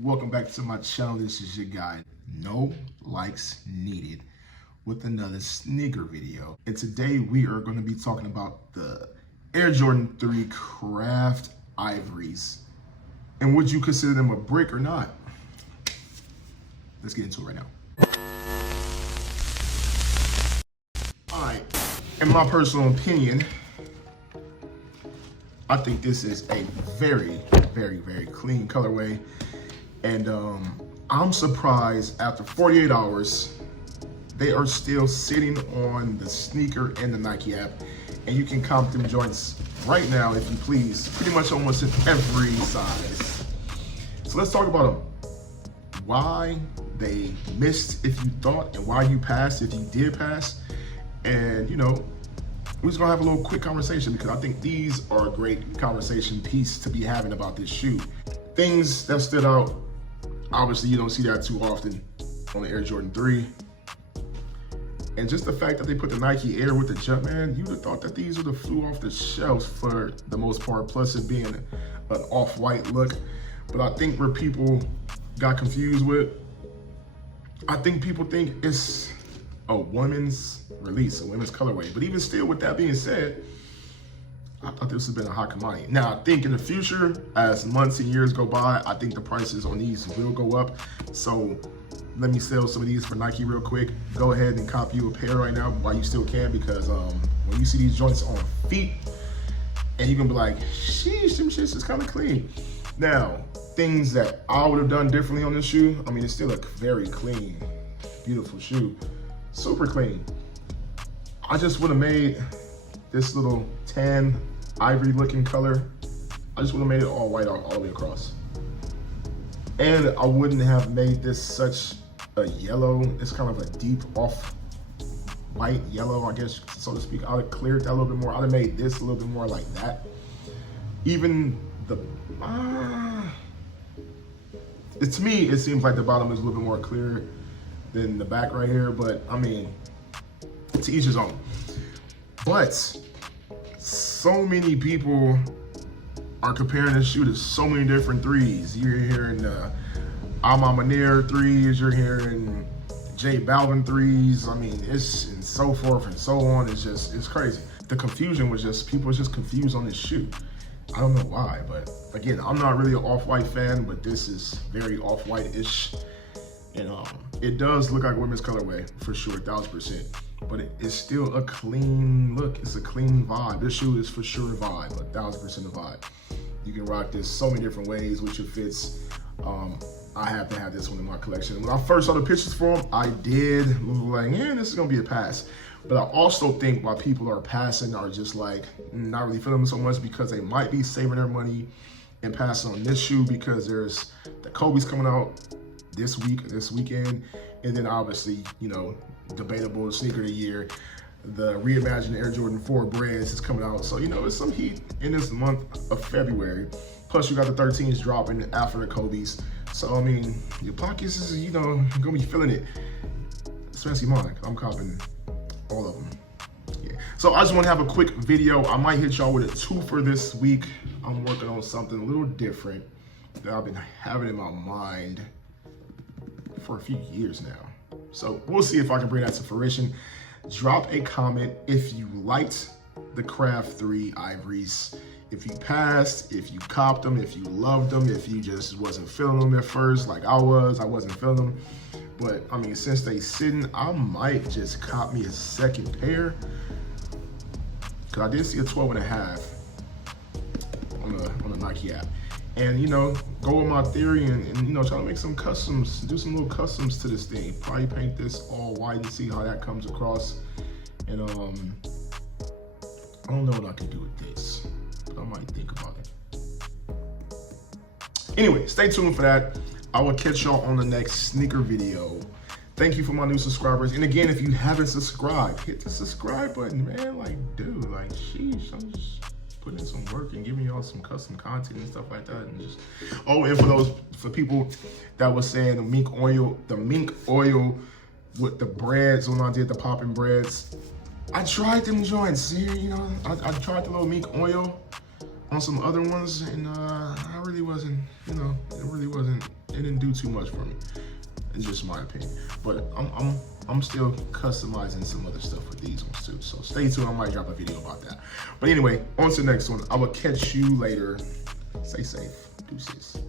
Welcome back to my channel. This is your guy, No Likes Needed, with another sneaker video. And today we are going to be talking about the Air Jordan 3 Craft Ivories. And would you consider them a brick or not? Let's get into it right now. All right, in my personal opinion, I think this is a very clean colorway. And I'm surprised after 48 hours, they are still sitting on the sneaker and the Nike app. And you can comp them joints right now, if you please, pretty much almost in every size. So let's talk about them. Why they missed if you thought, and why you passed if you did pass. And we're just gonna have a little quick conversation because I think these are a great conversation piece to be having about this shoe. Things that stood out, obviously you don't see that too often on the Air Jordan 3. And just the fact that they put the Nike Air with the Jumpman, you would have thought that these would have flew off the shelves for the most part, plus it being an off-white look. But I think where people got confused with, I think people think it's a women's release, a women's colorway. But even still, with that being said, I thought this has been a hot commodity. Now, I think in the future, as months and years go by, I think the prices on these will go up. So let me sell some of these for Nike real quick. Go ahead and cop you a pair right now while you still can, because when you see these joints on feet, and you can be like, sheesh, them shits is kind of clean. Now, things that I would have done differently on this shoe, I mean, it's still a very clean, beautiful shoe. Super clean. I just would have made this little tan ivory looking color, I just would have made it all white all the way across. And I wouldn't have made this such a yellow. It's kind of a deep off white yellow, I guess, so to speak. I would have cleared that a little bit more. I'd have made this a little bit more like that. Even the, to me, it seems like the bottom is a little bit more clear than the back right here, but I mean, to each his own. But so many people are comparing this shoe to so many different threes. You're hearing Manir threes, you're hearing J Balvin threes. I mean, it's and so forth and so on. It's crazy. The confusion was just, people were just confused on this shoe. I don't know why, but again, I'm not really an off-white fan, but this is very off-white-ish. And it does look like a women's colorway for sure, 1000%. But it's still a clean look. It's a clean vibe. This shoe is for sure a vibe, 1000% a vibe. You can rock this so many different ways, which it fits. I have to have this one in my collection. When I first saw the pictures for them, I did like, yeah, this is gonna be a pass. But I also think why people are passing are just like not really feeling them so much, because they might be saving their money and passing on this shoe because there's the Kobe's coming out this weekend, and then obviously, debatable sneaker of the year, the reimagined Air Jordan 4 Breads is coming out. So, there's some heat in this month of February. Plus, you got the 13s dropping after the Kobe's. So, I mean, your pockets is, gonna be feeling it. Especially mine. I'm copping all of them. Yeah. So, I just want to have a quick video. I might hit y'all with a twofer this week. I'm working on something a little different that I've been having in my mind for a few years now. So we'll see if I can bring that to fruition. Drop a comment if you liked the Craft 3 Ivories, if you passed, if you copped them, if you loved them, if you just wasn't feeling them at first like I wasn't feeling them. But I mean, since they sitting, I might just cop me a second pair, because I did see a 12.5 on the Nike app. And go with my theory and try to make some customs, do some little customs to this thing. Probably paint this all white and see how that comes across. And I don't know what I can do with this, but I might think about it. Anyway, stay tuned for that. I will catch y'all on the next sneaker video. Thank you for my new subscribers. And again, if you haven't subscribed, hit the subscribe button, man. Like, dude, like, sheesh, I'm just putting in some work and giving y'all some custom content and stuff like that. And just, and for people that was saying the mink oil with the breads, when I did the popping breads, I tried them joints here, I tried the little mink oil. on some other ones, and I really wasn't, you know, it didn't do too much for me. It's just my opinion. But I'm still customizing some other stuff with these ones too. So stay tuned, I might drop a video about that. But anyway, on to the next one. I will catch you later. Stay safe. Deuces.